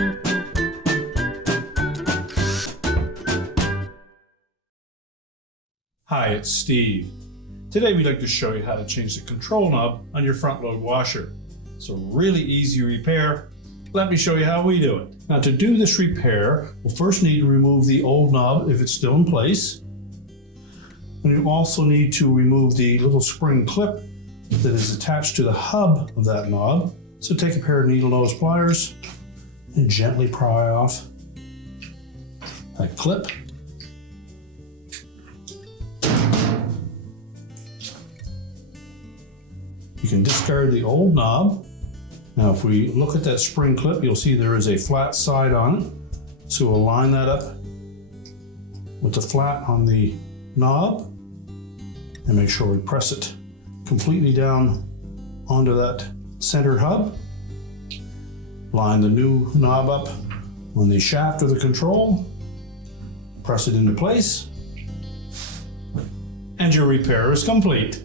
Hi, it's Steve. Today we'd like to show you how to change the control knob on your front load washer. It's a really easy repair. Let me show you how we do it. Now, to do this repair, we'll first need to remove the old knob if it's still in place. And you also need to remove the little spring clip that is attached to the hub of that knob. So take a pair of needle nose pliers and gently pry off that clip. You can discard the old knob. Now, if we look at that spring clip, you'll see there is a flat side on it. So we'll line that up with the flat on the knob and make sure we press it completely down onto that center hub. Line the new knob up on the shaft of the control, press it into place, and your repair is complete.